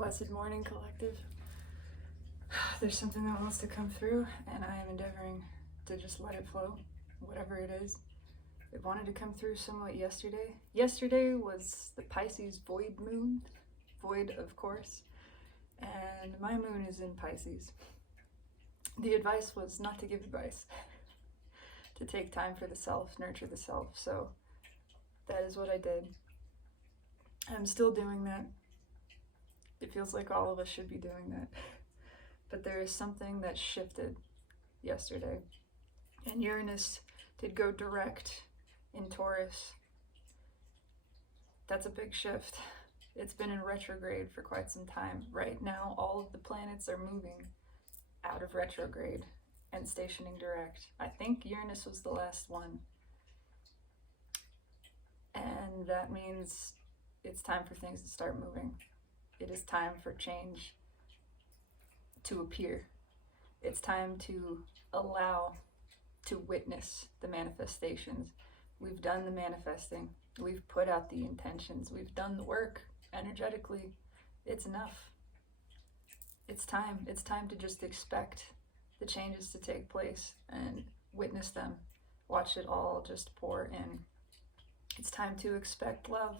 Blessed morning, collective. There's something that wants to come through, and I am endeavoring to just let it flow, whatever it is. It wanted to come through somewhat yesterday. Yesterday was the Pisces void moon, void of course, and my moon is in Pisces. The advice was not to give advice, to take time for the self, nurture the self, so that is what I did. I'm still doing that. It feels like all of us should be doing that. But there is something that shifted yesterday. And Uranus did go direct in Taurus. That's a big shift. It's been in retrograde for quite some time. Right now, all of the planets are moving out of retrograde and stationing direct. I think Uranus was the last one. And that means it's time for things to start moving. It is time for change to appear. It's time to allow, to witness the manifestations. We've done the manifesting. We've put out the intentions. We've done the work energetically. It's enough. It's time. It's time to just expect the changes to take place and witness them. Watch it all just pour in. It's time to expect love.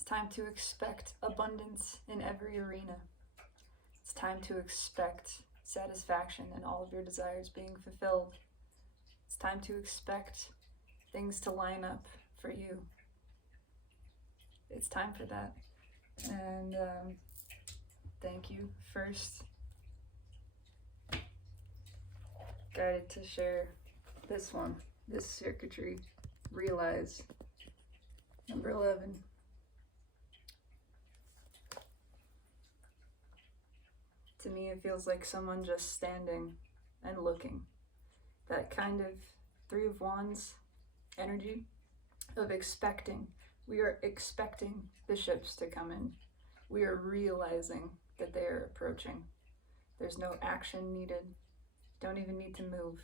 It's time to expect abundance in every arena. It's time to expect satisfaction and all of your desires being fulfilled. It's time to expect things to line up for you. It's time for that. And thank you. First, guided to share this one, this circuitry. Realize, number 11. To me, it feels like someone just standing and looking. That kind of Three of Wands energy of expecting. We are expecting the ships to come in. We are realizing that they are approaching. There's no action needed. Don't even need to move.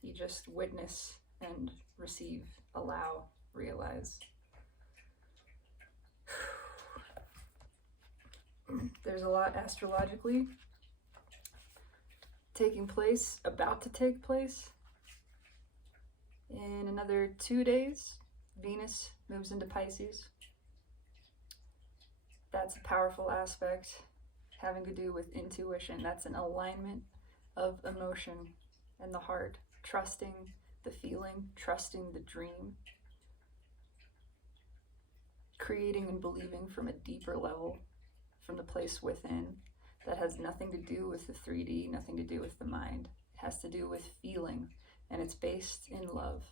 You just witness and receive, allow, realize. There's a lot astrologically taking place, about to take place. In another 2 days, Venus moves into Pisces. That's a powerful aspect having to do with intuition. That's an alignment of emotion and the heart, trusting the feeling, trusting the dream, creating and believing from a deeper level, from the place within, that has nothing to do with the 3D, nothing to do with the mind. It has to do with feeling, and it's based in love.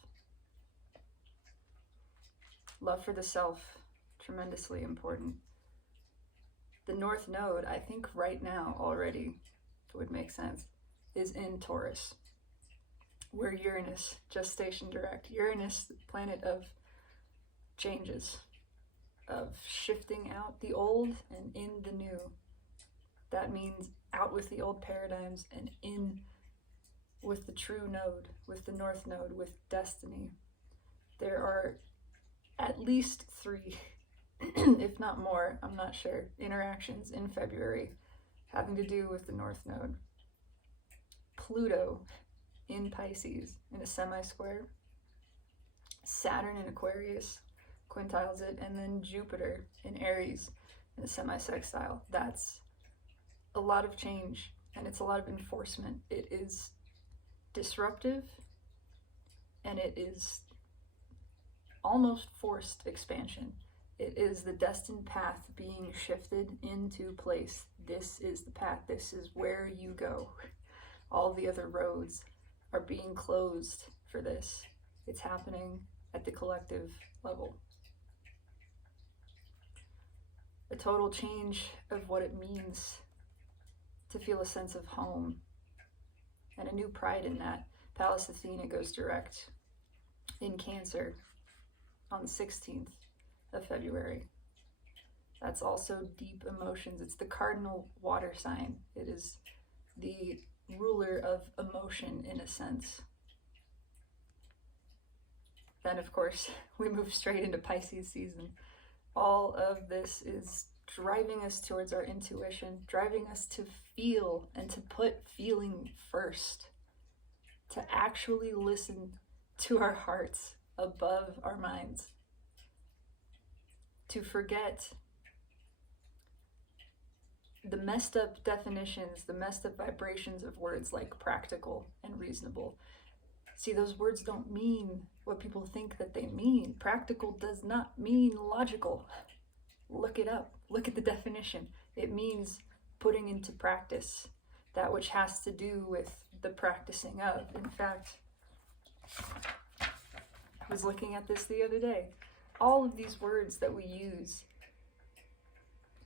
Love for the self, tremendously important. The North Node, I think right now already, if it would make sense, is in Taurus, where Uranus just stationed direct. Uranus, the planet of changes, of shifting out the old and in the new. That means out with the old paradigms and in with the true node, with the North Node, with destiny. There are at least 3, if not more, I'm not sure, interactions in February having to do with the North Node. Pluto in Pisces in a semi-square. Saturn in Aquarius quintiles it, and then Jupiter in Aries in a semi-sextile. That's a lot of change, and it's a lot of enforcement. It is disruptive, and it is almost forced expansion. It is the destined path being shifted into place. This is the path. This is where you go. All the other roads are being closed for this. It's happening at the collective level. A total change of what it means to feel a sense of home and a new pride in that. Pallas Athena goes direct in Cancer on the 16th of February. That's also deep emotions. It's the cardinal water sign. It is the ruler of emotion in a sense. Then, of course, we move straight into Pisces season. All of this is driving us towards our intuition, driving us to feel and to put feeling first, to actually listen to our hearts above our minds, to forget the messed up definitions, the messed up vibrations of words like practical and reasonable. See, those words don't mean what people think that they mean. Practical does not mean logical. Look it up. Look at the definition. It means putting into practice that which has to do with the practicing of. In fact, I was looking at this the other day. All of these words that we use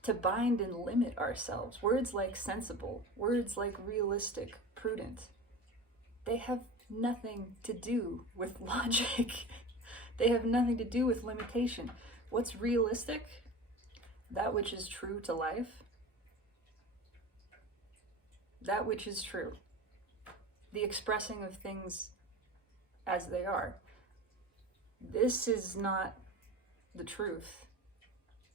to bind and limit ourselves, words like sensible, words like realistic, prudent, they have nothing to do with logic. They have nothing to do with limitation. What's realistic? That which is true to life. That which is true. The expressing of things as they are. This is not the truth.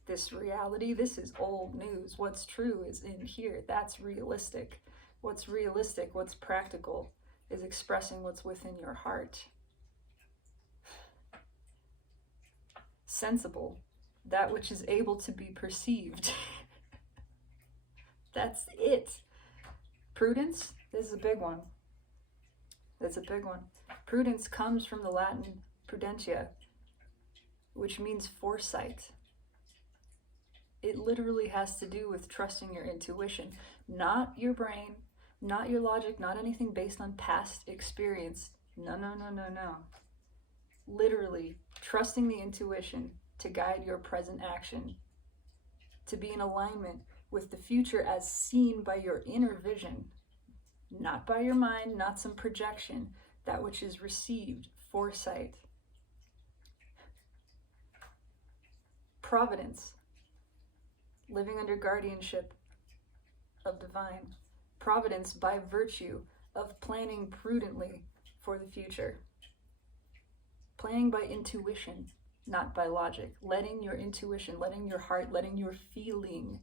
This reality, this is old news. What's true is in here. That's realistic. What's realistic, what's practical, is expressing what's within your heart. Sensible, that which is able to be perceived. That's it. Prudence, this is a big one. That's a big one. Prudence comes from the Latin prudentia, which means foresight. It literally has to do with trusting your intuition, not your brain, not your logic, not anything based on past experience. No. Literally, trusting the intuition to guide your present action, to be in alignment with the future as seen by your inner vision, not by your mind, not some projection, that which is received, foresight. Providence, living under guardianship of divine. Providence by virtue of planning prudently for the future. Planning by intuition, not by logic. Letting your intuition, letting your heart, letting your feeling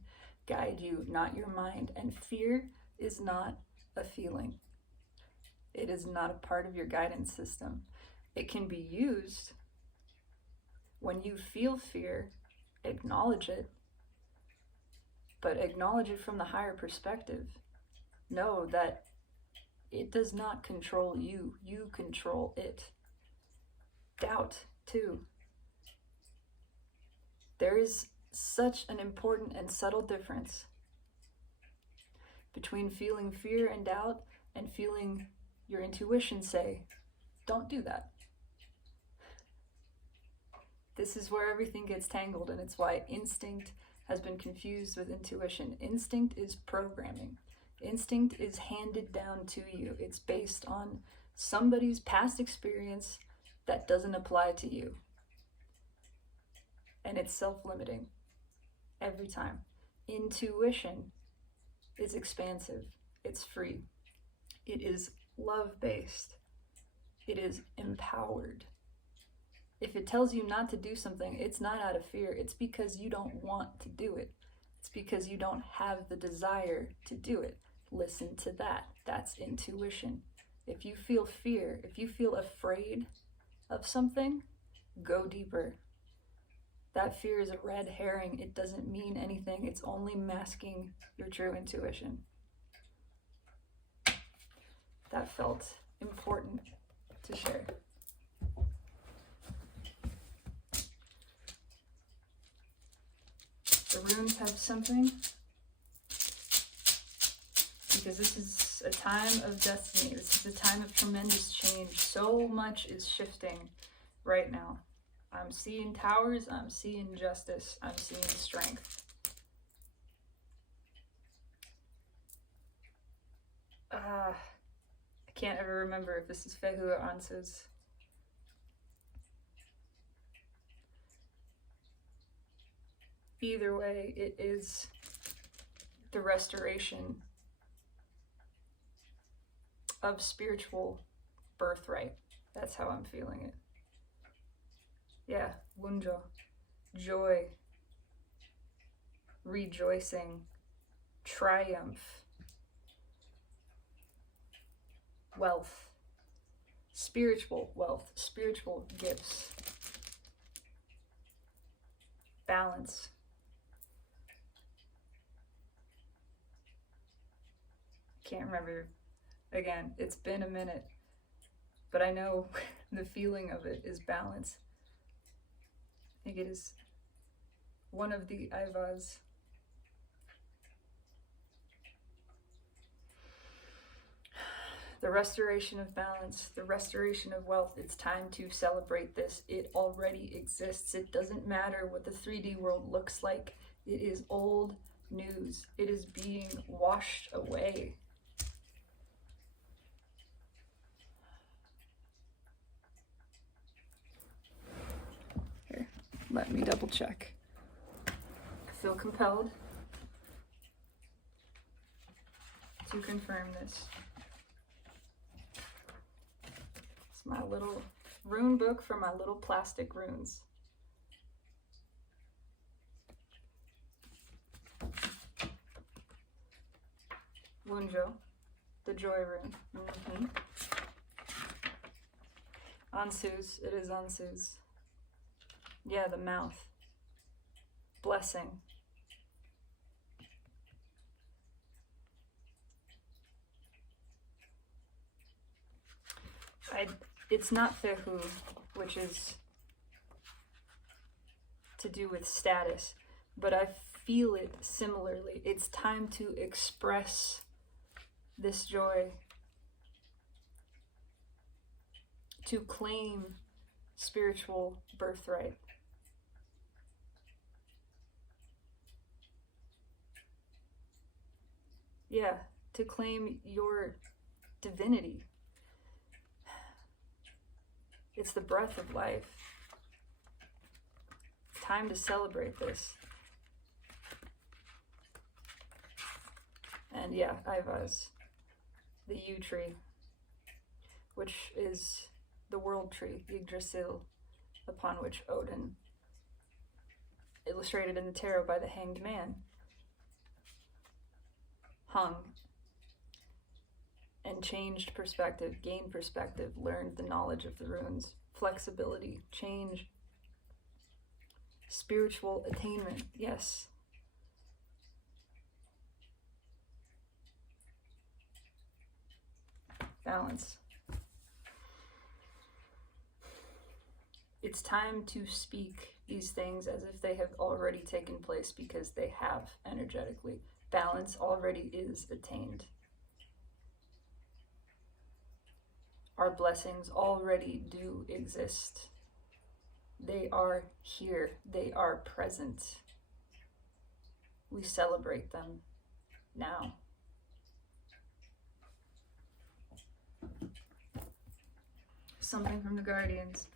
guide you, not your mind. And fear is not a feeling. It is not a part of your guidance system. It can be used when you feel fear, acknowledge it, but acknowledge it from the higher perspective. Know that it does not control you. You control it. Doubt, too. There is such an important and subtle difference between feeling fear and doubt and feeling your intuition say, don't do that. This is where everything gets tangled, and it's why instinct has been confused with intuition. Instinct is programming. Instinct is handed down to you. It's based on somebody's past experience that doesn't apply to you. And it's self-limiting every time. Intuition is expansive. It's free. It is love-based. It is empowered. If it tells you not to do something, it's not out of fear. It's because you don't want to do it. It's because you don't have the desire to do it. Listen to that. That's intuition. If you feel fear, if you feel afraid of something, go deeper. That fear is a red herring. It doesn't mean anything. It's only masking your true intuition. That felt important to share. The runes have something, because this is a time of destiny. This is a time of tremendous change. So much is shifting right now. I'm seeing towers, I'm seeing justice, I'm seeing strength. I can't ever remember if this is Fehu or Ansuz. Either way, it is the restoration of spiritual birthright. That's how I'm feeling it. Yeah, Wunjo, joy, rejoicing, triumph, wealth, spiritual wealth, spiritual gifts, balance. Can't remember. Again, it's been a minute, but I know the feeling of it is balance. I think it is one of the Aivas. The restoration of balance, the restoration of wealth. It's time to celebrate this. It already exists. It doesn't matter what the 3D world looks like. It is old news. It is being washed away. Here, let me double check. I feel compelled to confirm this. It's my little rune book for my little plastic runes. Wunjo, the joy rune. Ansu's, it is Ansu's. Yeah, the mouth. Blessing. It's not Fehu, which is to do with status, but I feel it similarly. It's time to express this joy, to claim spiritual birthright. Yeah, to claim your divinity. It's the breath of life. It's time to celebrate this. And yeah, Aivas, the yew tree, which is the world tree, Yggdrasil, upon which Odin, illustrated in the tarot by the Hanged Man, hung and changed perspective, gained perspective, learned the knowledge of the runes, flexibility, change, spiritual attainment, yes. Balance. It's time to speak these things as if they have already taken place, because they have energetically. Balance already is attained. Our blessings already do exist. They are here. They are present. We celebrate them now. Something from the Guardians,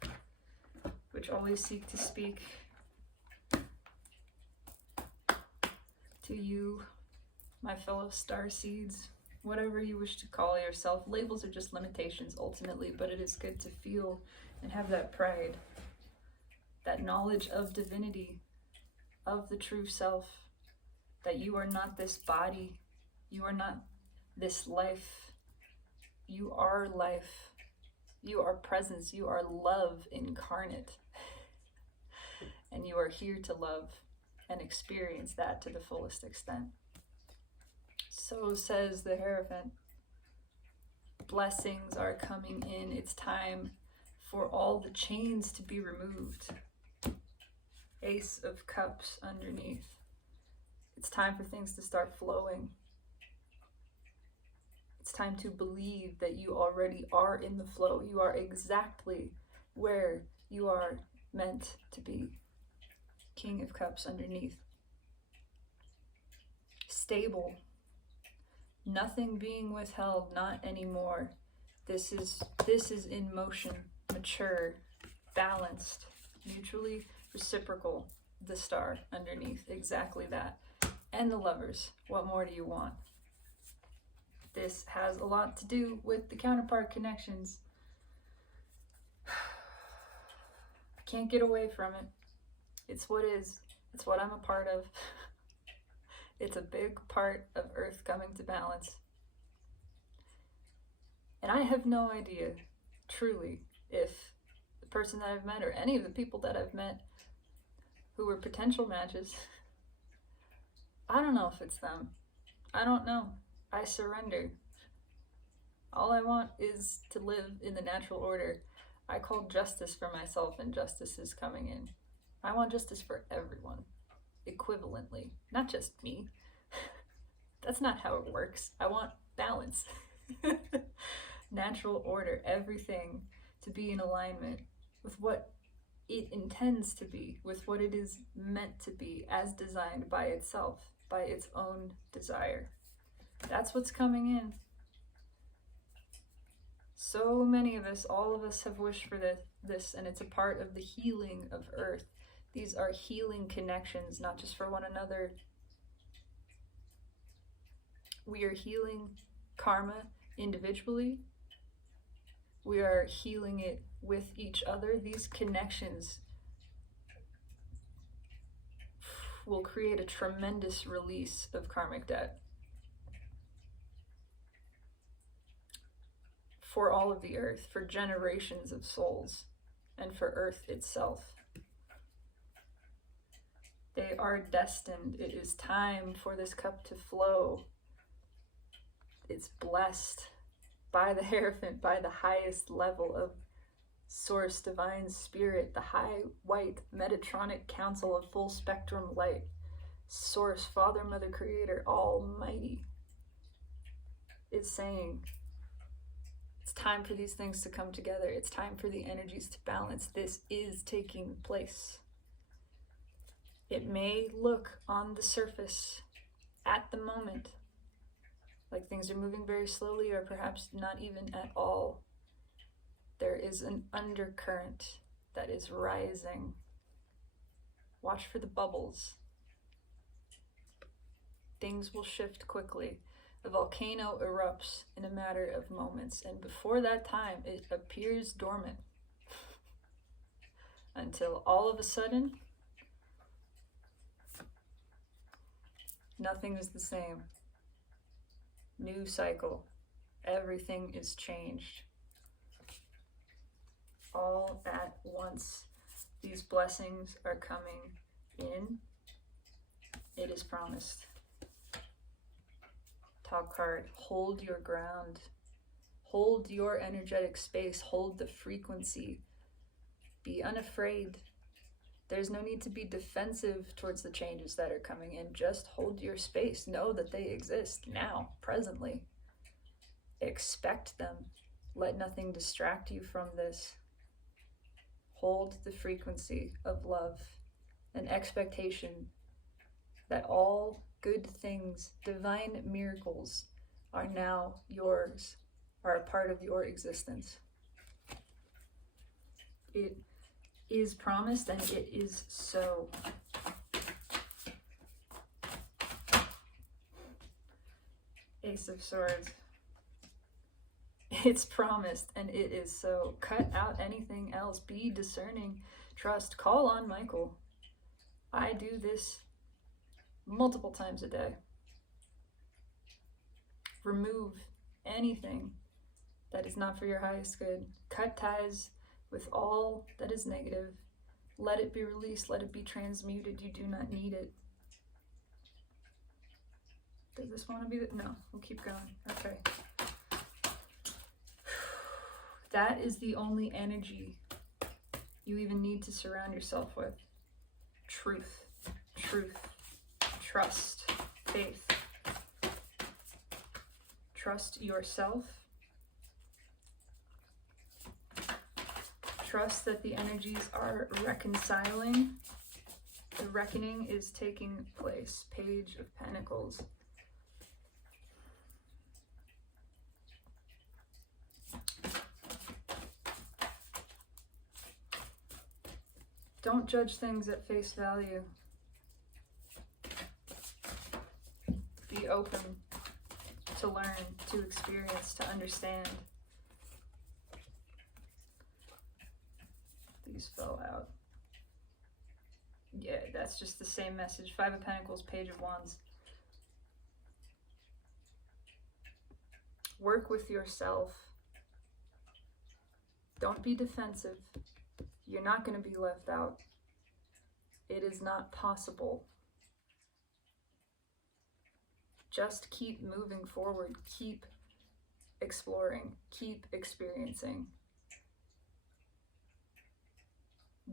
which always seek to speak to you, my fellow star seeds, whatever you wish to call yourself. Labels are just limitations ultimately, but it is good to feel and have that pride, that knowledge of divinity, of the true self, that you are not this body, you are not this life, you are life, you are presence, you are love incarnate, and you are here to love and experience that to the fullest extent. So says the Hierophant. Blessings are coming in. It's time for all the chains to be removed. Ace of Cups underneath. It's time for things to start flowing. It's time to believe that you already are in the flow. You are exactly where you are meant to be. King of Cups underneath. Stable. Nothing being withheld, not anymore. This is in motion, mature, balanced, mutually reciprocal. The Star underneath, exactly that. And the Lovers, what more do you want? This has a lot to do with the counterpart connections. I can't get away from it. It's what is. It's what I'm a part of. It's a big part of Earth coming to balance. And I have no idea, truly, if the person that I've met or any of the people that I've met who were potential matches, I don't know if it's them. I don't know. I surrender. All I want is to live in the natural order. I call justice for myself, and justice is coming in. I want justice for everyone, equivalently, not just me. That's not how it works. I want balance. Natural order, everything to be in alignment with what it intends to be, with what it is meant to be, as designed by itself, by its own desire. That's what's coming in. So many of us, all of us have wished for this, and it's a part of the healing of Earth. These are healing connections, not just for one another. We are healing karma individually. We are healing it with each other. These connections will create a tremendous release of karmic debt for all of the Earth, for generations of souls, and for Earth itself. They are destined. It is time for this cup to flow. It's blessed by the Hierophant, by the highest level of Source, Divine Spirit, the High White Metatronic Council of Full Spectrum Light, Source, Father, Mother, Creator, Almighty, is saying, it's time for these things to come together. It's time for the energies to balance. This is taking place. It may look on the surface at the moment like things are moving very slowly, or perhaps not even at all. There is an undercurrent that is rising. Watch for the bubbles. Things will shift quickly. A volcano erupts in a matter of moments, and before that time, it appears dormant. Until all of a sudden, nothing is the same. New cycle. Everything is changed. All at once. These blessings are coming in. It is promised. Top card. Hold your ground. Hold your energetic space. Hold the frequency. Be unafraid. There's no need to be defensive towards the changes that are coming in. Just hold your space. Know that they exist now, presently. Expect them. Let nothing distract you from this. Hold the frequency of love, an expectation that all good things, divine miracles, are now yours, are a part of your existence. It is promised, and it is so. Ace of Swords. It's promised, and it is so. Cut out anything else. Be discerning. Trust. Call on Michael. I do this multiple times a day. Remove anything that is not for your highest good. Cut ties with all that is negative. Let it be released. Let it be transmuted. You do not need it. Does this want to be the... No, we'll keep going. Okay. That is the only energy you even need to surround yourself with. Truth. Truth. Trust. Faith. Trust yourself. Trust that the energies are reconciling. The reckoning is taking place. Page of Pentacles. Don't judge things at face value. Be open to learn, to experience, to understand. These fell out. Yeah, that's just the same message. Five of Pentacles, Page of Wands. Work with yourself. Don't be defensive. You're not going to be left out. It is not possible. Just keep moving forward. Keep exploring. Keep experiencing.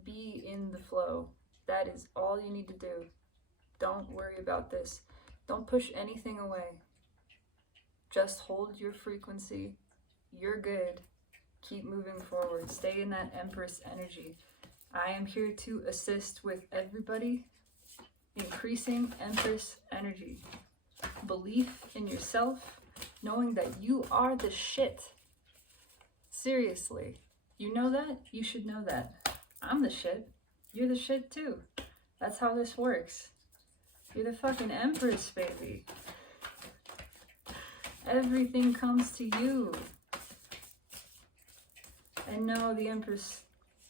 Be in the flow. That is all you need to do. Don't worry about this. Don't push anything away. Just hold your frequency. You're good. Keep moving forward. Stay in that Empress energy. I am here to assist with everybody increasing Empress energy. Belief in yourself, knowing that you are the shit. Seriously. You know that? You should know that. I'm the shit. You're the shit too. That's how this works. You're the fucking Empress, baby. Everything comes to you. And no, the Empress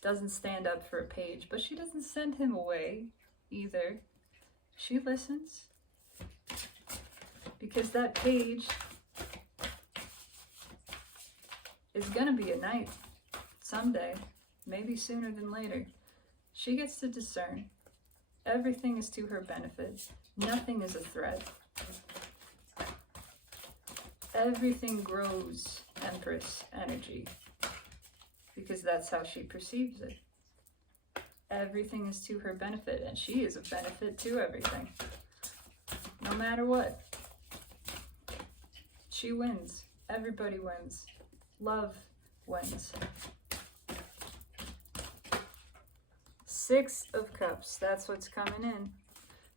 doesn't stand up for a page, but she doesn't send him away either. She listens. Because that page is gonna be a knight someday, maybe sooner than later. She gets to discern. Everything is to her benefit. Nothing is a threat. Everything grows Empress energy because that's how she perceives it. Everything is to her benefit, and she is a benefit to everything. No matter what. She wins. Everybody wins. Love wins. 6 of Cups. That's what's coming in.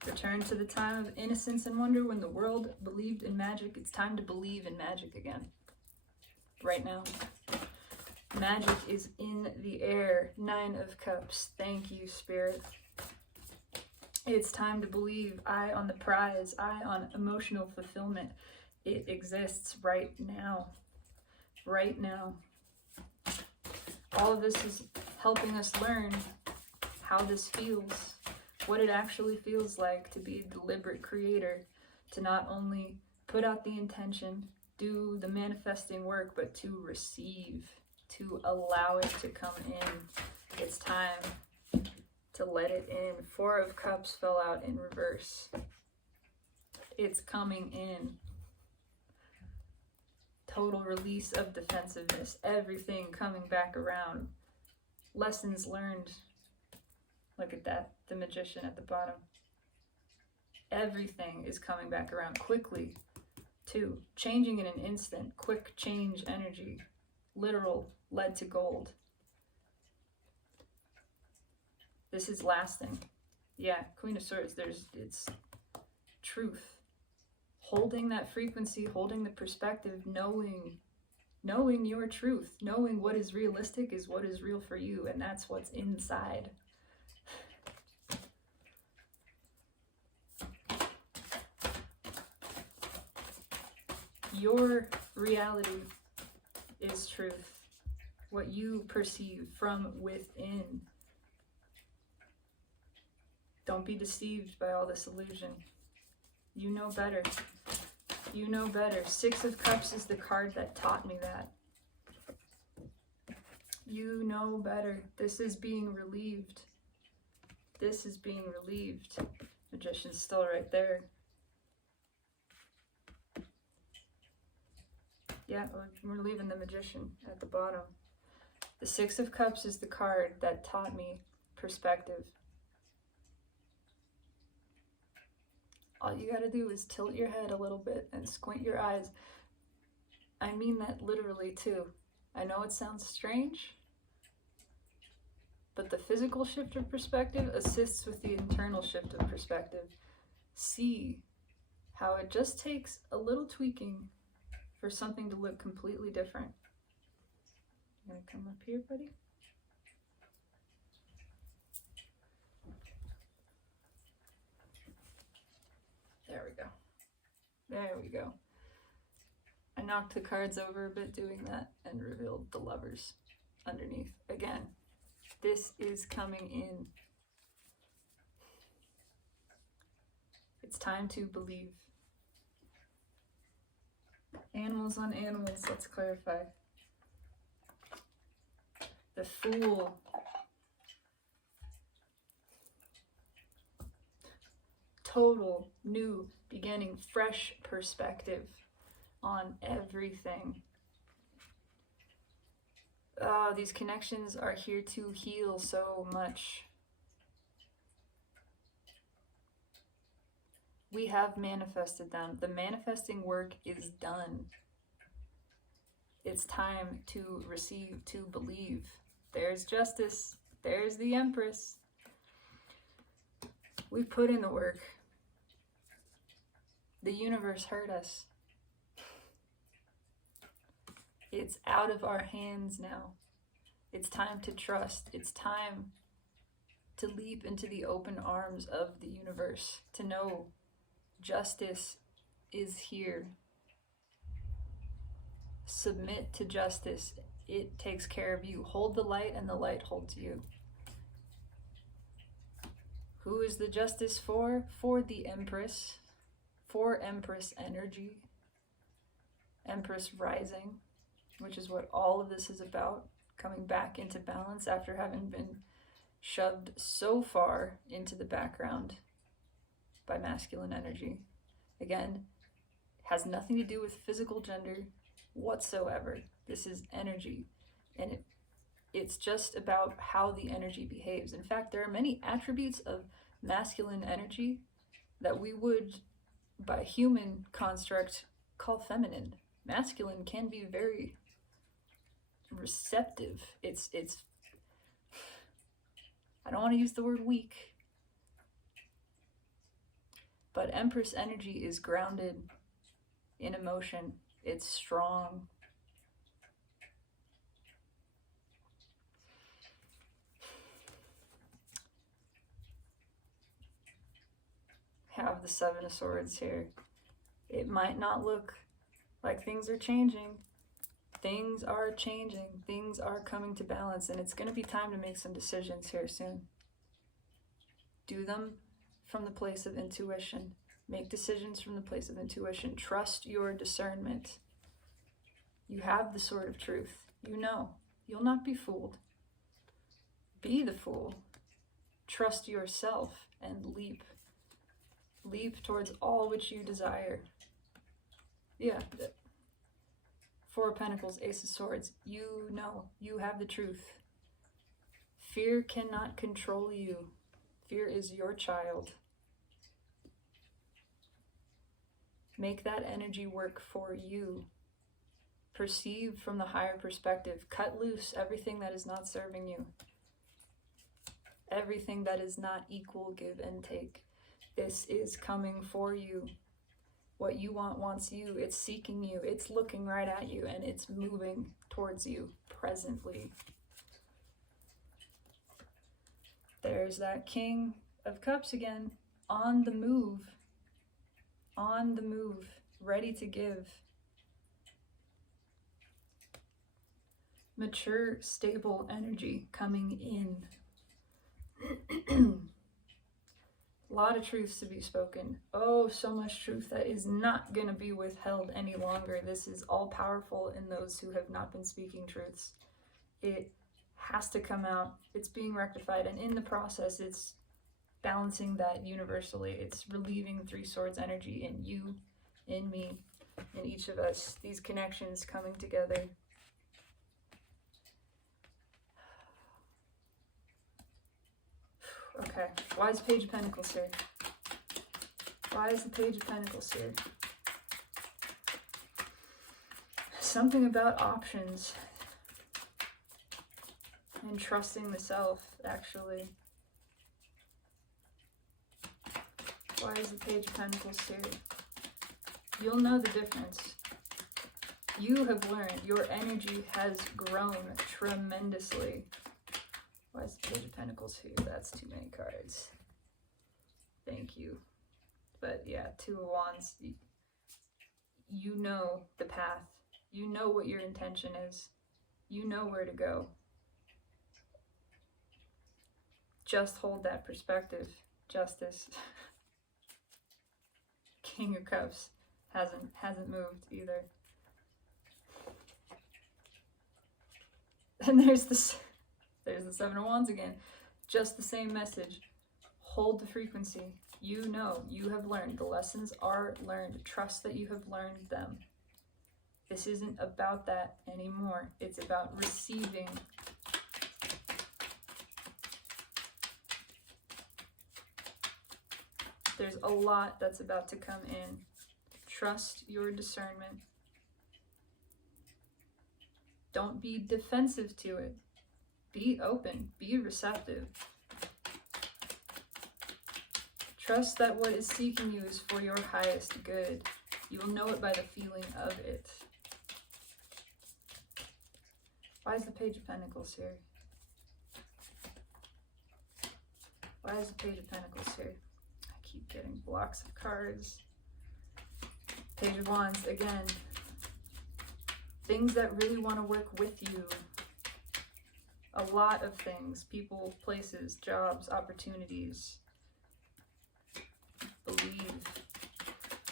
Return to the time of innocence and wonder when the world believed in magic. It's time to believe in magic again. Right now. Magic is in the air. 9 of Cups. Thank you, Spirit. It's time to believe. Eye on the prize. Eye on emotional fulfillment. It exists right now. Right now. All of this is helping us learn how this feels. What it actually feels like to be a deliberate creator. To not only put out the intention, do the manifesting work, but to receive. To allow it to come in. It's time to let it in. 4 of Cups fell out in reverse. It's coming in. Total release of defensiveness. Everything coming back around. Lessons learned. Look at that. The Magician at the bottom. Everything is coming back around quickly. 2. Changing in an instant. Quick change energy. Literal. Led to gold. This is lasting. Yeah, Queen of Swords, it's truth. Holding that frequency, holding the perspective, knowing your truth, knowing what is realistic is what is real for you, and that's what's inside. Your reality is truth. What you perceive from within. Don't be deceived by all this illusion. You know better. You know better. 6 of Cups is the card that taught me that. You know better. This is being relieved. This is being relieved. Magician's still right there. Yeah, we're leaving the Magician at the bottom. The 6 of Cups is the card that taught me perspective. All you gotta do is tilt your head a little bit and squint your eyes. I mean that literally too. I know it sounds strange, but the physical shift of perspective assists with the internal shift of perspective. See how it just takes a little tweaking for something to look completely different. You gonna come up here, buddy? There we go. There we go. I knocked the cards over a bit doing that and revealed the Lovers underneath. Again, this is coming in. It's time to believe. Animals on animals, let's clarify. The Fool. Total new beginning, fresh perspective on everything. These connections are here to heal so much. We have manifested them. The manifesting work is done. It's time to receive, to believe. There's justice. There's the Empress. We put in the work. The universe heard us. It's out of our hands now. It's time to trust. It's time to leap into the open arms of the universe, to know justice is here. Submit to justice. It takes care of you. Hold the light and the light holds you. Who is the justice for? For the Empress. For Empress energy. Empress rising, which is what all of this is about. Coming back into balance after having been shoved so far into the background by masculine energy. Again, has nothing to do with physical gender whatsoever. This is energy, and it's just about how the energy behaves. In fact, there are many attributes of masculine energy that we would, by human construct, call feminine. Masculine can be very receptive. It's I don't want to use the word weak, but Empress energy is grounded in emotion. It's strong. Have the Seven of Swords here. It might not look like things are changing. Things are changing. Things are coming to balance, and it's going to be time to make some decisions here soon. Do them from the place of intuition. Make decisions from the place of intuition. Trust your discernment. You have the sword of truth. You know. You'll not be fooled. Be the fool. Trust yourself and leap. Leap towards all which you desire. Yeah. Four of Pentacles, Ace of Swords. You know. You have the truth. Fear cannot control you. Fear is your child. Make that energy work for you. Perceive from the higher perspective. Cut loose everything that is not serving you. Everything that is not equal give and take. This is coming for you. What you want wants you. It's seeking you. It's looking right at you, and it's moving towards you presently. There's that King of Cups again. On the move. On the move. Ready to give. Mature, stable energy coming in. A lot of truths to be spoken. Oh, so much truth that is not going to be withheld any longer. This is all powerful in those who have not been speaking truths. It has to come out. It's being rectified, and in the process, it's balancing that universally. It's relieving Three Swords energy in you, in me, in each of us. These connections coming together. Okay, why is Page of Pentacles here? Why is the Page of Pentacles here? Something about options and trusting the self, actually. Why is the Page of Pentacles here? You'll know the difference. You have learned. Your energy has grown tremendously. Why is the Page of Pentacles here? That's too many cards. Thank you. But yeah, Two of Wands. You know the path. You know what your intention is. You know where to go. Just hold that perspective. Justice. King of Cups hasn't moved either. And there's the Seven of Wands again. Just the same message. Hold the frequency. You know, you have learned. The lessons are learned. Trust that you have learned them. This isn't about that anymore. It's about receiving. There's a lot that's about to come in. Trust your discernment. Don't be defensive to it. Be open. Be receptive. Trust that what is seeking you is for your highest good. You will know it by the feeling of it. Why is the Page of Pentacles here? Why is the Page of Pentacles here? I keep getting blocks of cards. Page of Wands again. Things that really want to work with you. A lot of things. People, places, jobs, opportunities. Believe.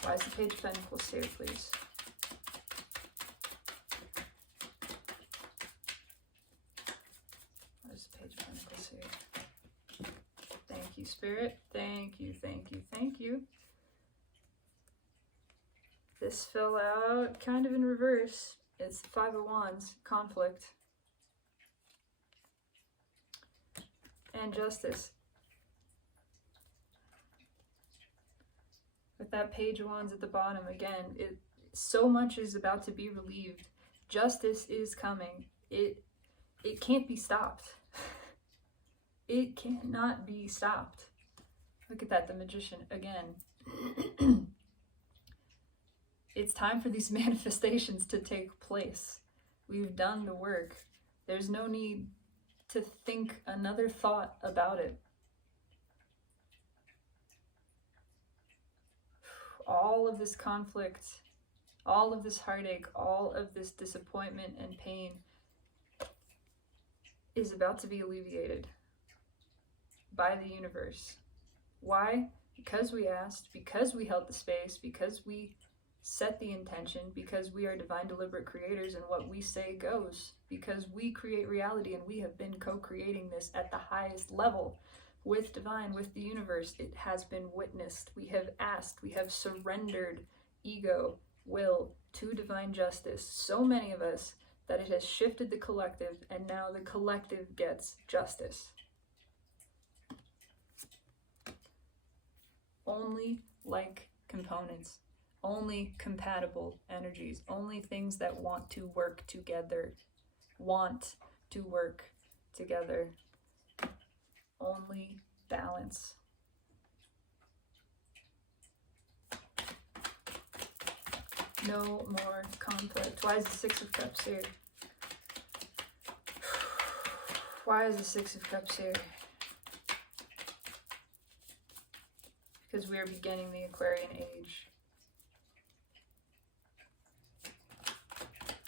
Why is the Page of Pentacles here, please? Why is the Page of Pentacles here? Thank you, Spirit. Thank you, thank you, thank you. This fell out kind of in reverse. It's the Five of Wands, conflict. And justice. With that Page of Wands at the bottom, again, so much is about to be relieved. Justice is coming. It can't be stopped. It cannot be stopped. Look at that, the Magician again. It's time for these manifestations to take place. We've done the work. There's no need to think another thought about it. All of this conflict, all of this heartache, all of this disappointment and pain is about to be alleviated by the universe. Why? Because we asked, because we held the space, because we set the intention, because we are divine deliberate creators and what we say goes, because we create reality and we have been co-creating this at the highest level with divine, with the universe. It has been witnessed. We have asked, we have surrendered ego, will to divine justice. So many of us that it has shifted the collective, and now the collective gets justice. Only like components, only compatible energies, only things that want to work together, only balance. No more conflict. Why is the Six of Cups here? Why is the Six of Cups here? Because we are beginning the Aquarian age.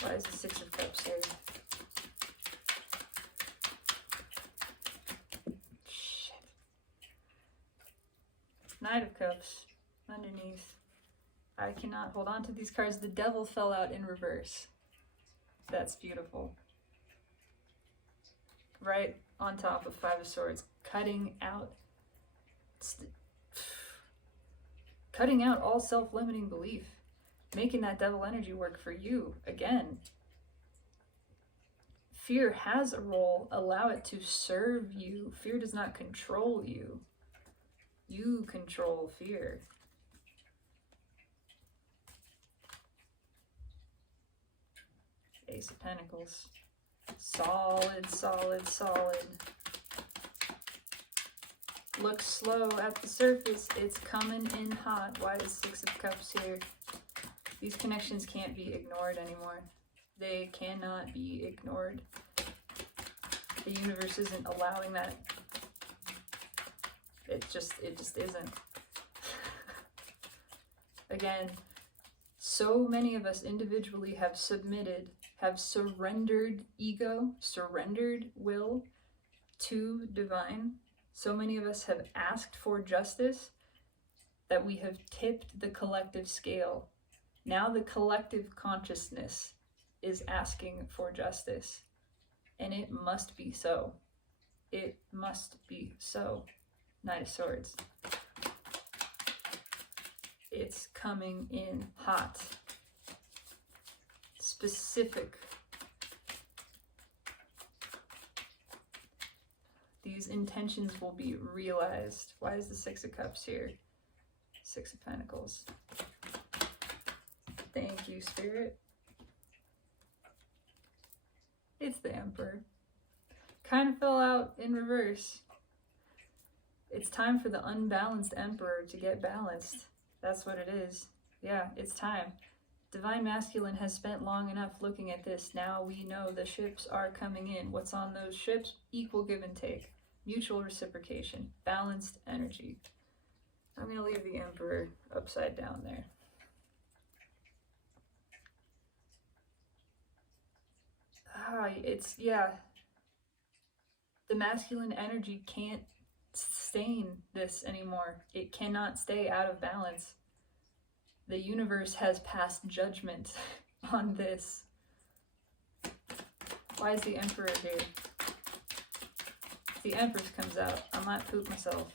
Why is the Six of Cups here? Shit. Knight of Cups underneath. I cannot hold on to these cards. The Devil fell out in reverse. That's beautiful. Right on top of Five of Swords. Cutting out all self-limiting belief. Making that devil energy work for you. Again, fear has a role. Allow it to serve you. Fear does not control you. You control fear. Ace of Pentacles. Solid, solid, solid. Look slow at the surface. It's coming in hot. Why is Six of Cups here? These connections can't be ignored anymore. They cannot be ignored. The universe isn't allowing that. It just isn't. Again, so many of us individually have submitted, have surrendered ego, surrendered will to divine. So many of us have asked for justice that we have tipped the collective scale. Now the collective consciousness is asking for justice. And it must be so. It must be so. Knight of Swords. It's coming in hot. Specific. These intentions will be realized. Why is the Six of Cups here? Six of Pentacles. Thank you, Spirit. It's the Emperor. Kind of fell out in reverse. It's time for the unbalanced Emperor to get balanced. That's what it is. Yeah, it's time. Divine Masculine has spent long enough looking at this. Now we know the ships are coming in. What's on those ships? Equal give and take. Mutual reciprocation. Balanced energy. I'm going to leave the Emperor upside down there. Yeah. The masculine energy can't sustain this anymore. It cannot stay out of balance. The universe has passed judgment on this. Why is the Emperor here? The Empress comes out. I might poop myself.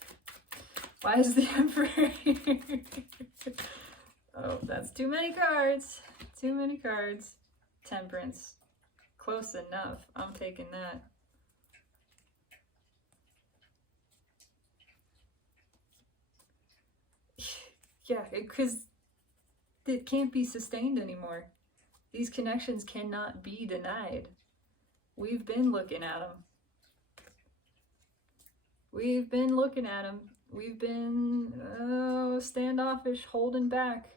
Why is the Emperor here? Oh, that's too many cards. Too many cards. Temperance. Close enough. I'm taking that. Yeah, because it can't be sustained anymore. These connections cannot be denied. We've been looking at them. We've been looking at them. We've been standoffish, holding back.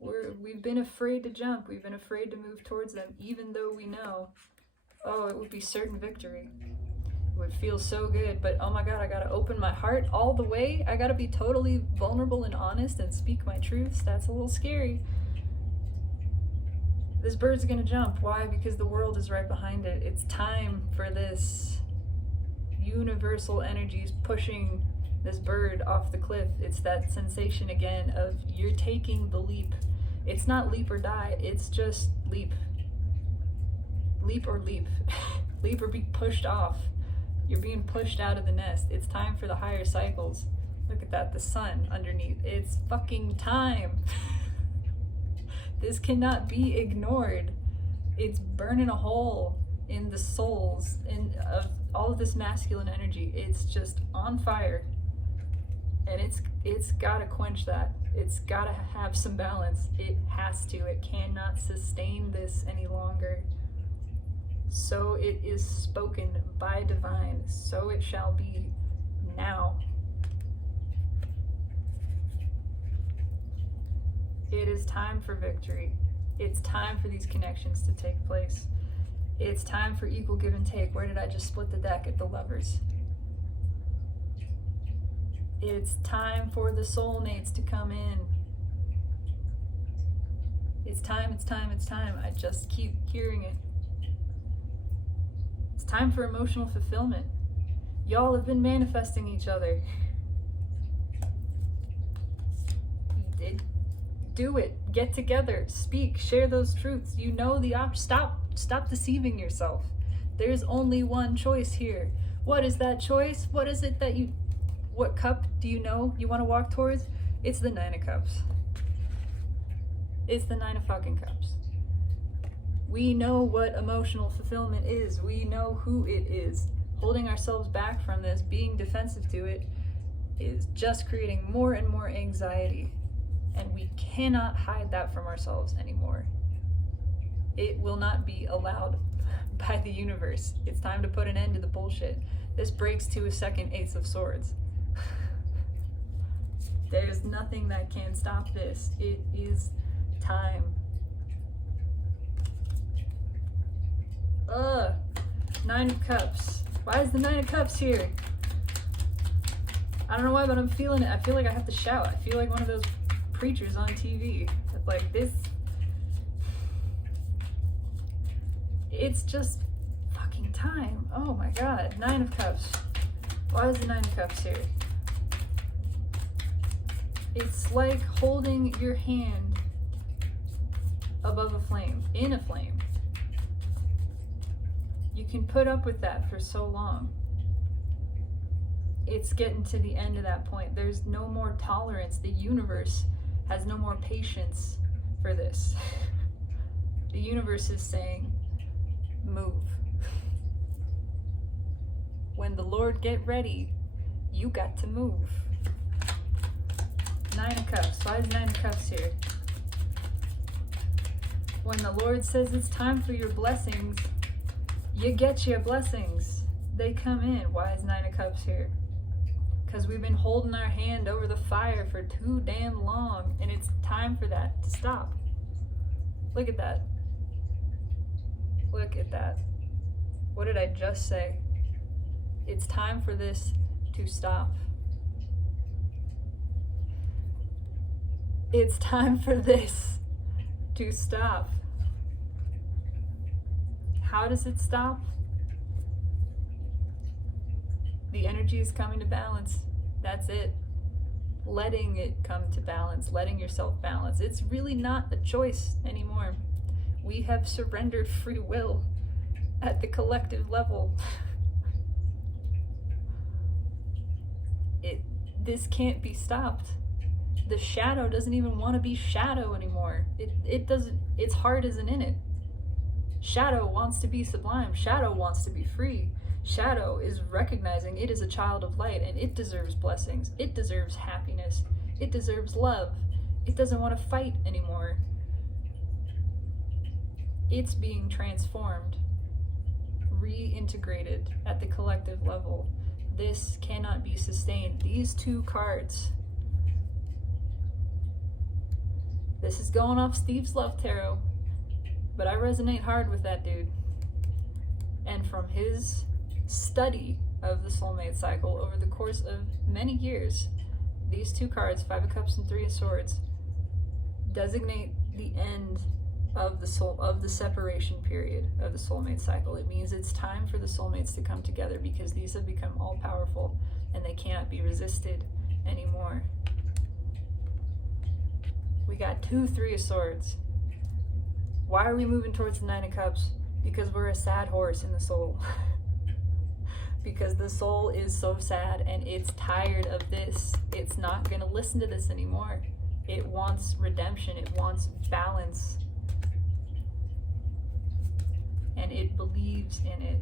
We've been afraid to jump. We've been afraid to move towards them, even though we know, oh, it would be certain victory. It would feel so good, but oh my God, I gotta open my heart all the way. I gotta be totally vulnerable and honest and speak my truths. That's a little scary. This bird's gonna jump. Why? Because the world is right behind it. It's time for this. Universal energies pushing this bird off the cliff. It's that sensation again of you're taking the leap. It's not leap or die, it's just leap. Leap or leap. Leap or be pushed off. You're being pushed out of the nest. It's time for the higher cycles. Look at that, the sun underneath. It's fucking time. This cannot be ignored. It's burning a hole in the souls of all of this masculine energy. It's just on fire. And it's gotta quench that. It's gotta have some balance. It has to. It cannot sustain this any longer. So it is spoken by divine. So it shall be now. It is time for victory. It's time for these connections to take place. It's time for equal give and take. Where did I just split the deck at the Lovers? It's time for the soulmates to come in. It's time, it's time, it's time. I just keep hearing it. It's time for emotional fulfillment. Y'all have been manifesting each other. Do it. Get together. Speak. Share those truths. You know the Stop deceiving yourself. There's only one choice here. What is that choice? What is it that what cup do you know you want to walk towards? It's the Nine of Cups. It's the Nine of fucking Cups. We know what emotional fulfillment is. We know who it is. Holding ourselves back from this, being defensive to it, is just creating more and more anxiety. And we cannot hide that from ourselves anymore. It will not be allowed by the universe. It's time to put an end to the bullshit. This breaks to a second Ace of Swords. There's nothing that can stop this. It is time. Nine of Cups. Why is the Nine of Cups here? I don't know why, but I'm feeling it. I feel like I have to shout. I feel like one of those preachers on TV. Like this. It's just fucking time. Oh my God. Nine of Cups. Why is the Nine of Cups here? It's like holding your hand above a flame, in a flame. You can put up with that for so long. It's getting to the end of that point. There's no more tolerance. The universe has no more patience for this. The universe is saying, move. When the Lord get ready, you got to move. Nine of Cups. Why is Nine of Cups here? When the Lord says it's time for your blessings, you get your blessings. They come in. Why is Nine of Cups here? Because we've been holding our hand over the fire for too damn long, and it's time for that to stop. Look at that. Look at that. What did I just say? It's time for this to stop. It's time for this to stop. How does it stop? The energy is coming to balance. That's it. Letting it come to balance, letting yourself balance. It's really not a choice anymore. We have surrendered free will at the collective level. This can't be stopped. The shadow doesn't even want to be shadow anymore. It doesn't, its heart isn't in it. Shadow wants to be sublime. Shadow wants to be free. Shadow is recognizing it is a child of light and it deserves blessings. It deserves happiness. It deserves love. It doesn't want to fight anymore. It's being transformed, reintegrated at the collective level. This cannot be sustained. These two cards. This is going off Steve's Love Tarot, but I resonate hard with that dude. And from his study of the soulmate cycle over the course of many years, these two cards, Five of Cups and Three of Swords, designate the end of the soul, of the separation period of the soulmate cycle. It means it's time for the soulmates to come together because these have become all powerful and they cannot be resisted anymore. We got two Three of Swords. Why are we moving towards the Nine of Cups? Because we're a sad horse in the soul. Because the soul is so sad and it's tired of this. It's not going to listen to this anymore. It wants redemption. It wants balance. And it believes in it.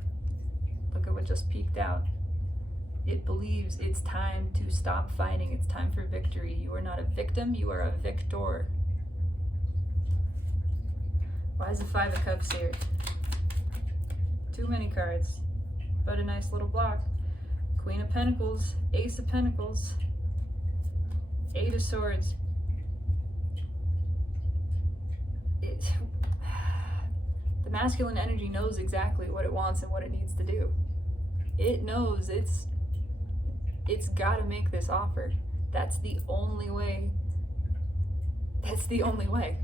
Look at what just peeked out. It believes it's time to stop fighting. It's time for victory. You are not a victim, you are a victor. Why is the Five of Cups here? Too many cards, but a nice little block. Queen of Pentacles, Ace of Pentacles, Eight of Swords. The masculine energy knows exactly what it wants and what it needs to do. It knows it's got to make this offer. That's the only way. That's the only way.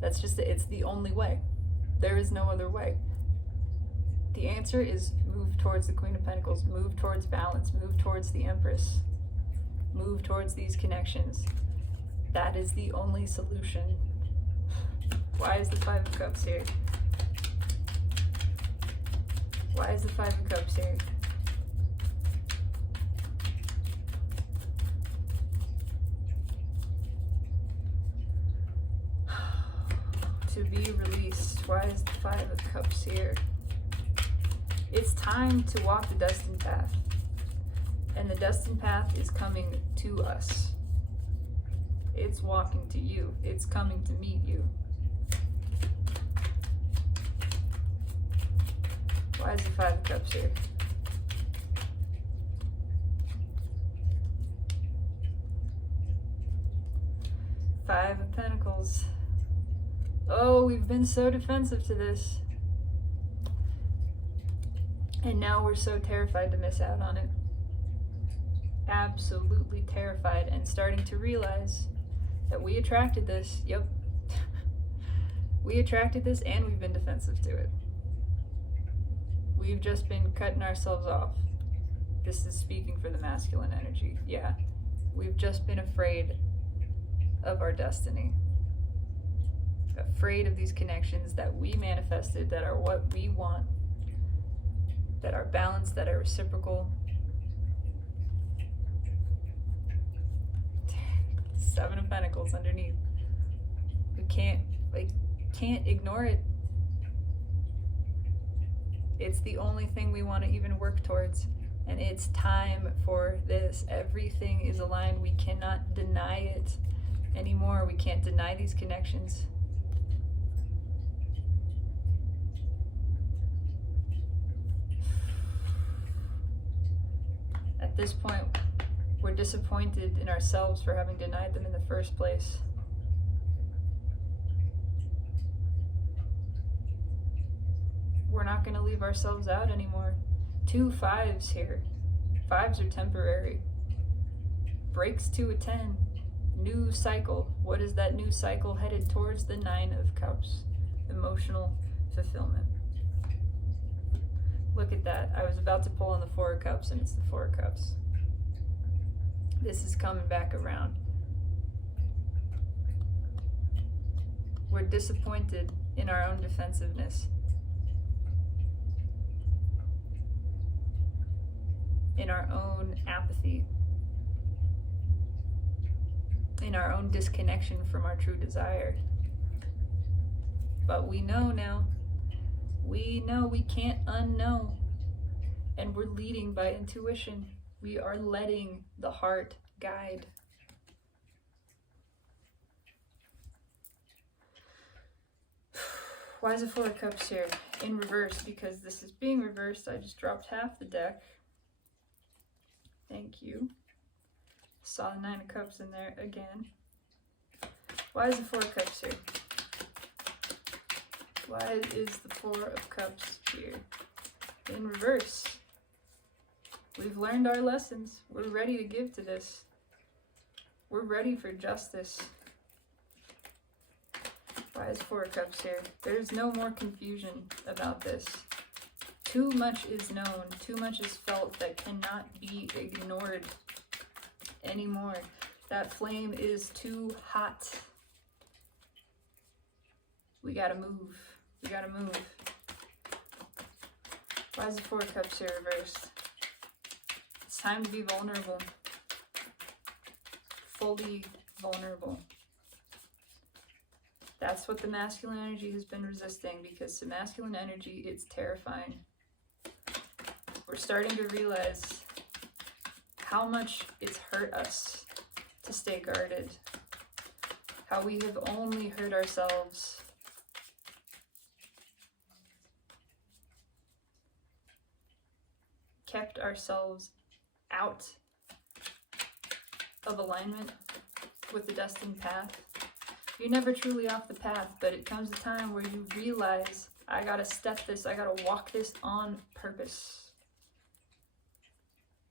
That's just it. It's the only way. There is no other way. The answer is move towards the Queen of Pentacles, move towards balance, move towards the Empress, move towards these connections. That is the only solution. Why is the Five of Cups here? Why is the Five of Cups here? To be released. Why is the Five of Cups here? It's time to walk the destined path. And the destined path is coming to us. It's walking to you. It's coming to meet you. Why is the Five of Cups here? Five of Pentacles. Oh, we've been so defensive to this. And now we're so terrified to miss out on it. Absolutely terrified and starting to realize that we attracted this. Yep. We attracted this and we've been defensive to it. We've just been cutting ourselves off. This is speaking for the masculine energy. Yeah. We've just been afraid of our destiny. Afraid of these connections that we manifested, that are what we want. that are balanced, that are reciprocal. Seven of Pentacles underneath. We can't ignore it. It's the only thing we want to even work towards. And it's time for this. Everything is aligned. We cannot deny it anymore. We can't deny these connections. At this point, we're disappointed in ourselves for having denied them in the first place. We're not going to leave ourselves out anymore. 2 5s here. 5s are temporary. Breaks to a 10. New cycle. What is that new cycle? Headed towards the 9 of Cups. Emotional fulfillment. Look at that. I was about to pull on the 4 of Cups, and it's the 4 of Cups. This is coming back around. We're disappointed in our own defensiveness. In our own apathy. In our own disconnection from our true desire. But we know now. We know we can't unknow. And we're leading by intuition. We are letting the heart guide. Why is the 4 of Cups here? In reverse, because this is being reversed. I just dropped half the deck. Thank you. Saw the 9 of Cups in there again. Why is the 4 of Cups here? Why is the 4 of Cups here? In reverse. We've learned our lessons. We're ready to give to this. We're ready for justice. Why is 4 of Cups here? There's no more confusion about this. Too much is known. Too much is felt that cannot be ignored anymore. That flame is too hot. We gotta move. We gotta move. Why is the 4 of Cups here reversed? It's time to be vulnerable. Fully vulnerable. That's what the masculine energy has been resisting, because the masculine energy, it's terrifying. We're starting to realize how much it's hurt us to stay guarded. How we have only hurt ourselves. Kept ourselves out of alignment with the destined path. You're never truly off the path, but it comes a time where you realize, I gotta step this, I gotta walk this on purpose.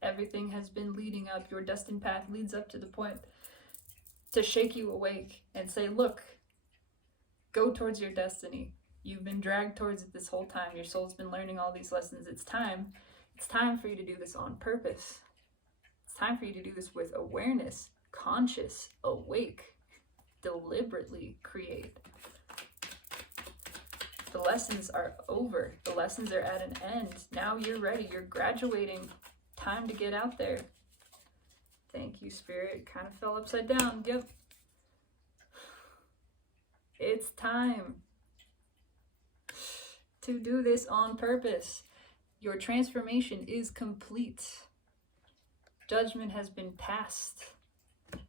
Everything has been leading up. Your destined path leads up to the point to shake you awake and say, look, go towards your destiny. You've been dragged towards it this whole time. Your soul's been learning all these lessons. It's time. It's time for you to do this on purpose. It's time for you to do this with awareness, conscious, awake, deliberately create. The lessons are over. The lessons are at an end. Now you're ready. You're graduating. Time to get out there. Thank you, Spirit. Kind of fell upside down. Yep. It's time to do this on purpose. Your transformation is complete. Judgment has been passed.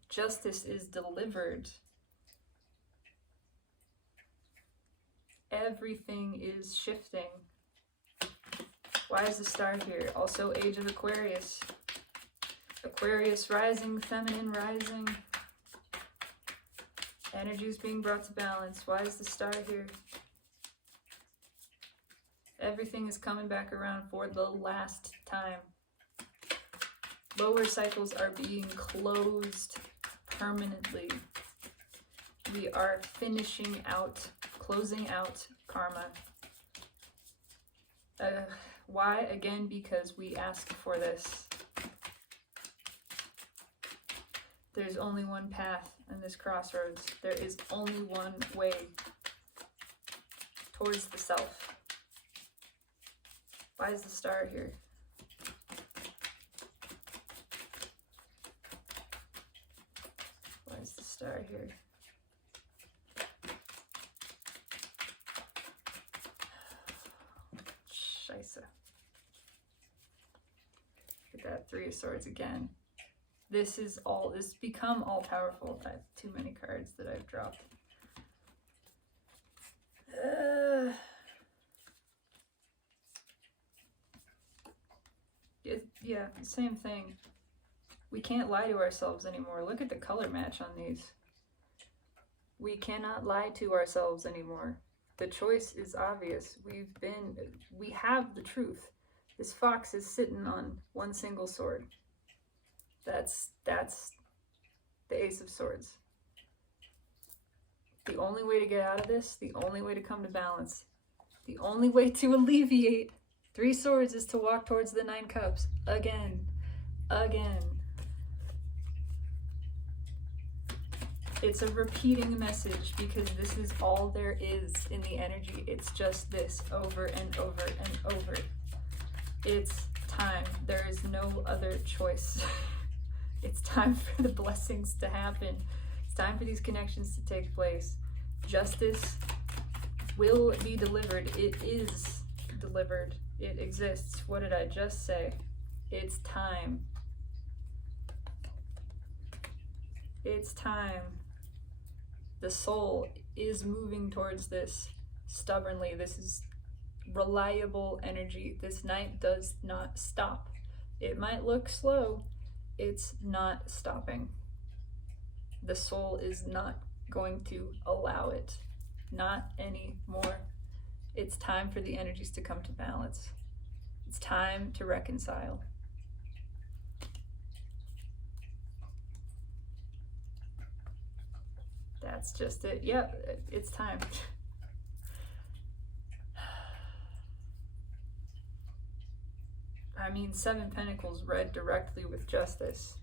Justice is delivered. Everything is shifting. Why is the star here? Also, Age of Aquarius. Aquarius rising, feminine rising. Energy is being brought to balance. Why is the star here? Everything is coming back around for the last time. Lower cycles are being closed permanently. We are finishing out, closing out karma. Why? Again, because we asked for this. There's only one path in this crossroads. There is only one way towards the self. Why is the star here? Why is the star here? Scheisse. Look at that, Three of Swords again. This is all, this become all powerful. I have too many cards that I've dropped. Yeah, same thing. We can't lie to ourselves anymore. Look at the color match on these. We cannot lie to ourselves anymore. The choice is obvious. We have the truth. This fox is sitting on one single sword. That's the Ace of Swords. The only way to get out of this, the only way to come to balance, the only way to alleviate Three Swords is to walk towards the Nine Cups. Again. It's a repeating message because this is all there is in the energy. It's just this over and over and over. It's time. There is no other choice. It's time for the blessings to happen. It's time for these connections to take place. Justice will be delivered. It is delivered. It exists. What did I just say? It's time. It's time. The soul is moving towards this stubbornly. This is reliable energy. This night does not stop. It might look slow. It's not stopping. The soul is not going to allow it. Not anymore. It's time for the energies to come to balance. It's time to reconcile. That's just it. Yep, it's time. I mean, Seven Pentacles read directly with justice.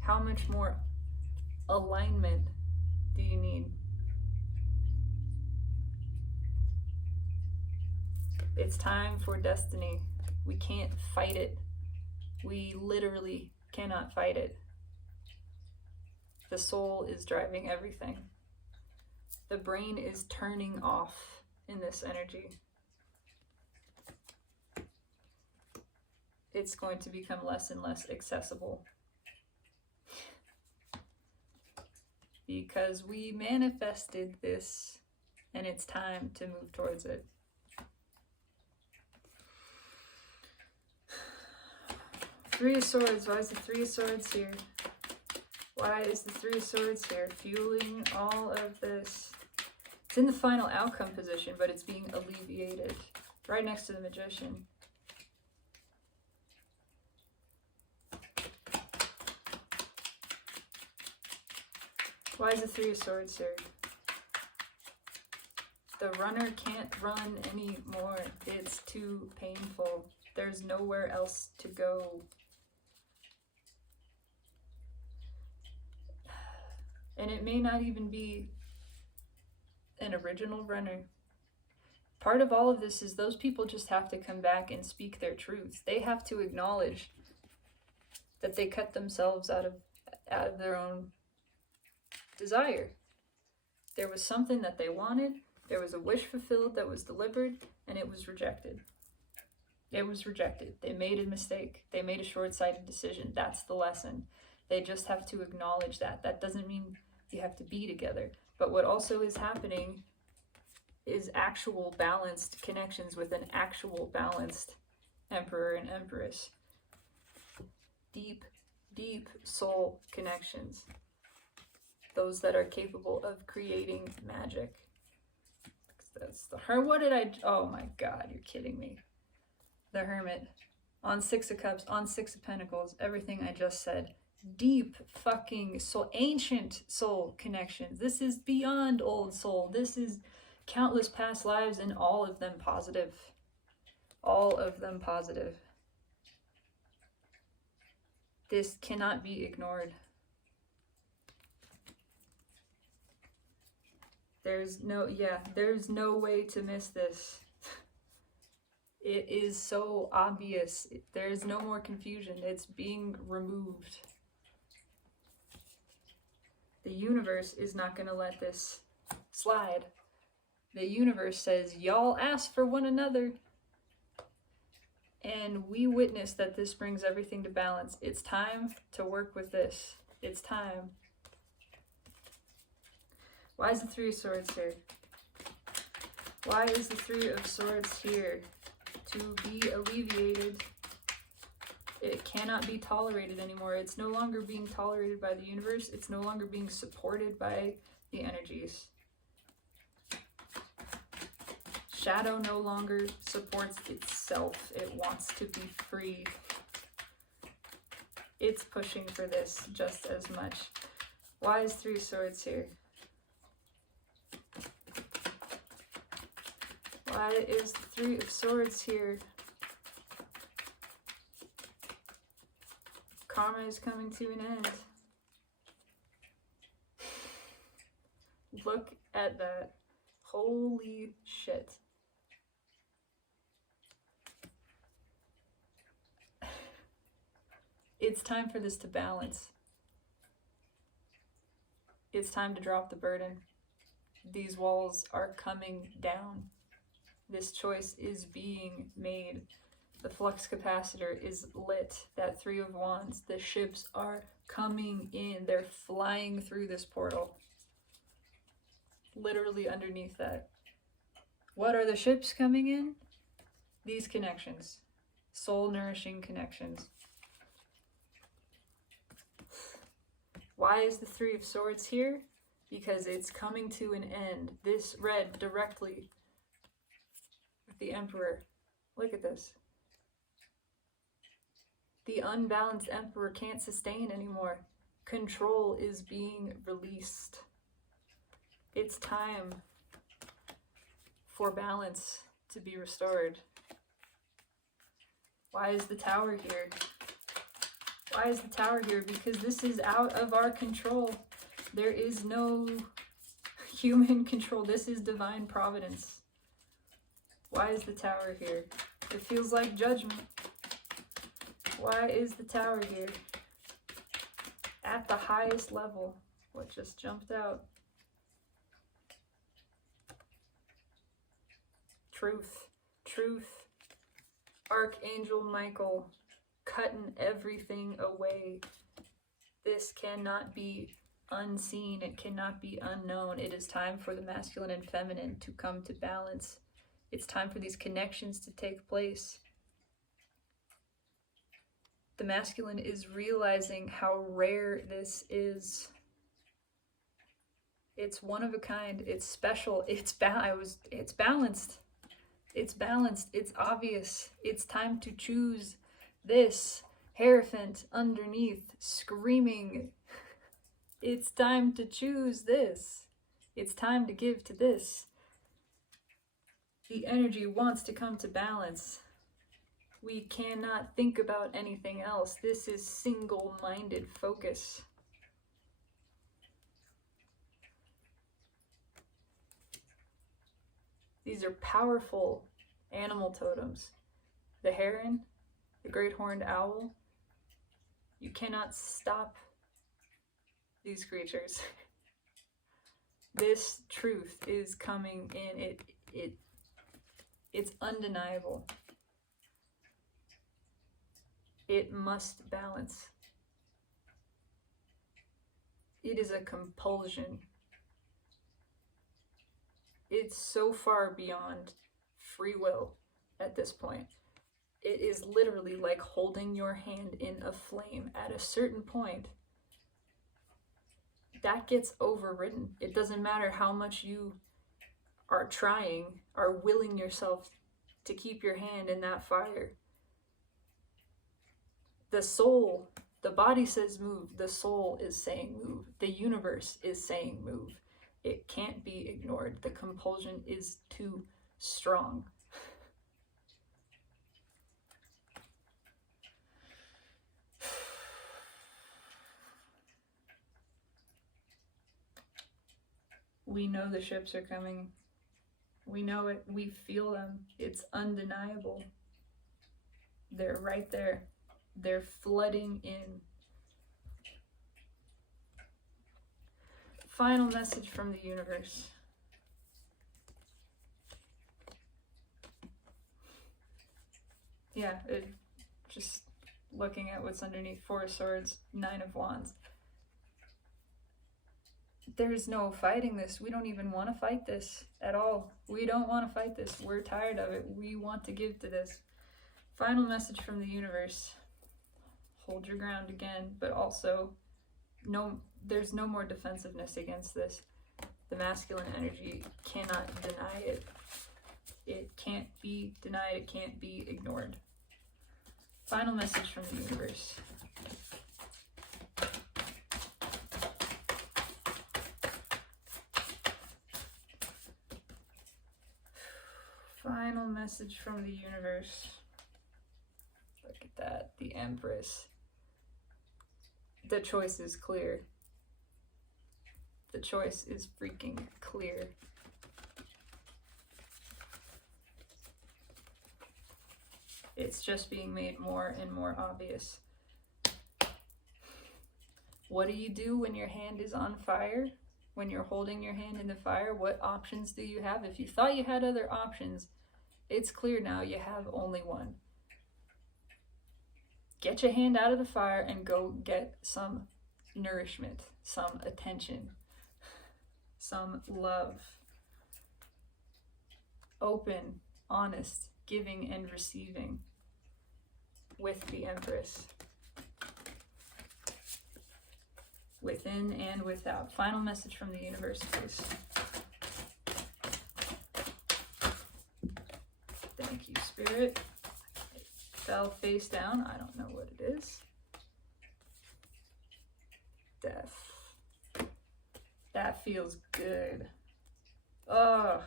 How much more alignment do you need? It's time for destiny. We can't fight it. We literally cannot fight it. The soul is driving everything. The brain is turning off in this energy. It's going to become less and less accessible. Because we manifested this, and it's time to move towards it. Three of Swords. Why is the Three of Swords here? Why is the Three of Swords here? Fueling all of this. It's in the final outcome position, but it's being alleviated. Right next to the Magician. Why is the Three of Swords here? The runner can't run anymore. It's too painful. There's nowhere else to go. And it may not even be an original runner. Part of all of this is those people just have to come back and speak their truths. They have to acknowledge that they cut themselves out of their own desire. There was something that they wanted, there was a wish fulfilled that was delivered, and it was rejected. It was rejected. They made a mistake. They made a short-sighted decision. That's the lesson. They just have to acknowledge that. That doesn't mean you have to be together. But what also is happening is actual balanced connections with an actual balanced emperor and empress. Deep, deep soul connections. Those that are capable of creating magic. That's the Hermit. What did I... Oh my God, you're kidding me. The Hermit. On Six of Cups, on Six of Pentacles. Everything I just said. Deep fucking soul, ancient soul connections. This is beyond old soul. This is countless past lives and all of them positive. All of them positive. This cannot be ignored. There's no way to miss this. It is so obvious. There's no more confusion. It's being removed. The universe is not going to let this slide. The universe says, y'all ask for one another. And we witness that this brings everything to balance. It's time to work with this. It's time. Why is the Three of Swords here? Why is the Three of Swords here? To be alleviated. It cannot be tolerated anymore. It's no longer being tolerated by the universe. It's no longer being supported by the energies. Shadow no longer supports itself. It wants to be free. It's pushing for this just as much. Why is Three of Swords here? Why is the Three of Swords here? Karma is coming to an end. Look at that. Holy shit. It's time for this to balance. It's time to drop the burden. These walls are coming down. This choice is being made. The flux capacitor is lit. That Three of Wands. The ships are coming in. They're flying through this portal. Literally underneath that. What are the ships coming in? These connections. Soul nourishing connections. Why is the Three of Swords here? Because it's coming to an end. This red directly with the Emperor. Look at this. The unbalanced Emperor can't sustain anymore. Control is being released. It's time for balance to be restored. Why is the Tower here? Why is the Tower here? Because this is out of our control. There is no human control. This is divine providence. Why is the Tower here? It feels like judgment. Why is the Tower here? At the highest level. What just jumped out? Truth. Truth. Archangel Michael. Cutting everything away. This cannot be unseen. It cannot be unknown. It is time for the masculine and feminine to come to balance. It's time for these connections to take place. The masculine is realizing how rare this is. It's one of a kind. It's special. It's balanced. It's balanced. It's obvious. It's time to choose this. Hierophant underneath, screaming. It's time to choose this. It's time to give to this. The energy wants to come to balance. We cannot think about anything else. This is single-minded focus. These are powerful animal totems. The heron, the great horned owl. You cannot stop these creatures. This truth is coming in. It's undeniable. It must balance. It is a compulsion. It's so far beyond free will at this point. It is literally like holding your hand in a flame. At a certain point, that gets overridden. It doesn't matter how much you are trying, are willing yourself to keep your hand in that fire. The soul, the body says move, the soul is saying move, the universe is saying move. It can't be ignored. The compulsion is too strong. We know the ships are coming. We know it. We feel them. It's undeniable. They're right there. They're flooding in. Final message from the universe. Yeah, just looking at what's underneath. Four of Swords, Nine of Wands. There's no fighting this. We don't even want to fight this at all. We don't want to fight this. We're tired of it. We want to give to this. Final message from the universe. Hold your ground again, but also there's no more defensiveness against this. The masculine energy cannot deny it. It can't be denied. It can't be ignored. Final message from the universe. Final message from the universe. Look at that. The Empress. The choice is clear. The choice is freaking clear. It's just being made more and more obvious. What do you do when your hand is on fire? When you're holding your hand in the fire, what options do you have? If you thought you had other options, it's clear now you have only one. Get your hand out of the fire and go get some nourishment, some attention, some love. Open, honest, giving and receiving with the Empress. Within and without. Final message from the universe, please. Thank you, Spirit. It fell face down. I don't know what it is. Death. That feels good. Oh.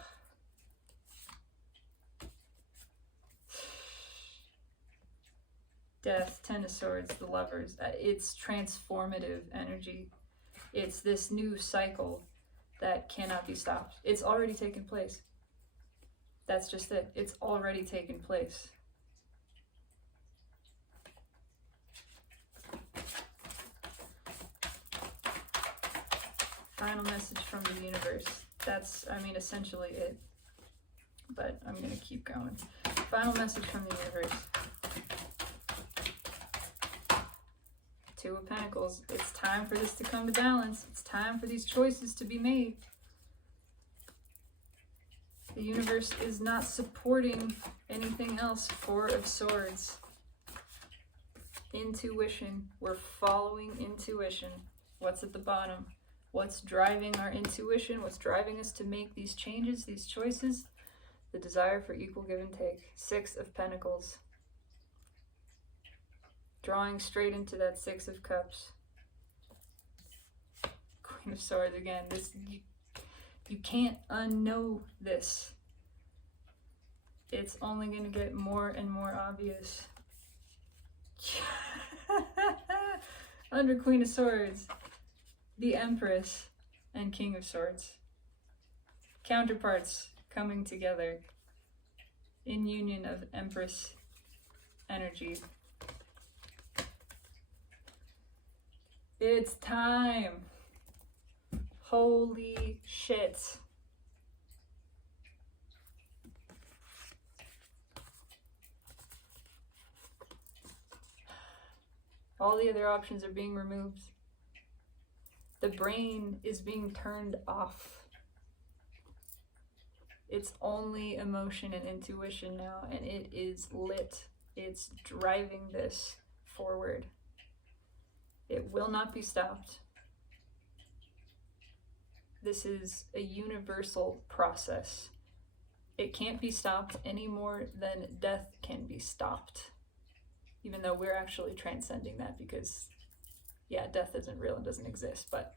Death, Ten of Swords, the Lovers. It's transformative energy. It's this new cycle that cannot be stopped. It's already taken place. That's just it. It's already taken place. Final message from the universe. That's, essentially it. But I'm going to keep going. Final message from the universe. Two of Pentacles. It's time for this to come to balance. It's time for these choices to be made. The universe is not supporting anything else. Four of Swords. Intuition. We're following intuition. What's at the bottom? What's driving our intuition? What's driving us to make these changes, these choices? The desire for equal give and take. Six of Pentacles. Drawing straight into that Six of Cups. Queen of Swords again. This you can't unknow this. It's only going to get more and more obvious. Under Queen of Swords, the Empress and King of Swords. Counterparts coming together in union of Empress energy. It's time. Holy shit. All the other options are being removed. The brain is being turned off. It's only emotion and intuition now, and it is lit. It's driving this forward. It will not be stopped. This is a universal process. It can't be stopped any more than death can be stopped. Even though we're actually transcending that because, yeah, death isn't real and doesn't exist, but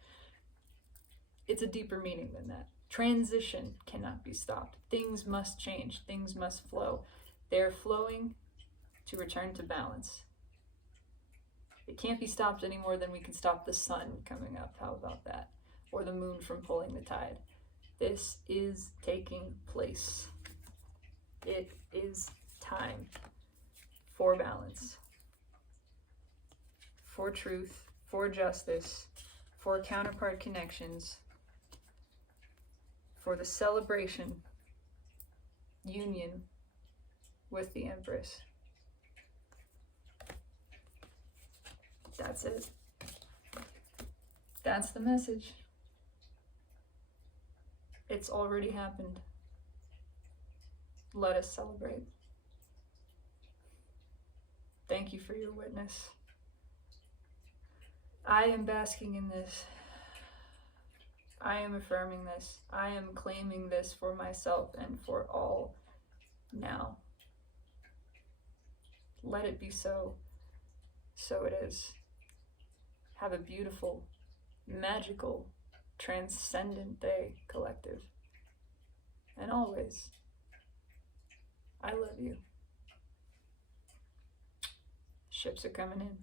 it's a deeper meaning than that. Transition cannot be stopped. Things must change. Things must flow. They're flowing to return to balance. It can't be stopped any more than we can stop the sun coming up. How about that? Or the moon from pulling the tide. This is taking place. It is time for balance, for truth, for justice, for counterpart connections, for the celebration, union with the Empress. That's it. That's the message. It's already happened. Let us celebrate. Thank you for your witness. I am basking in this. I am affirming this. I am claiming this for myself and for all now. Let it be so. So it is. Have a beautiful, magical, transcendent day, collective. And always, I love you. Ships are coming in.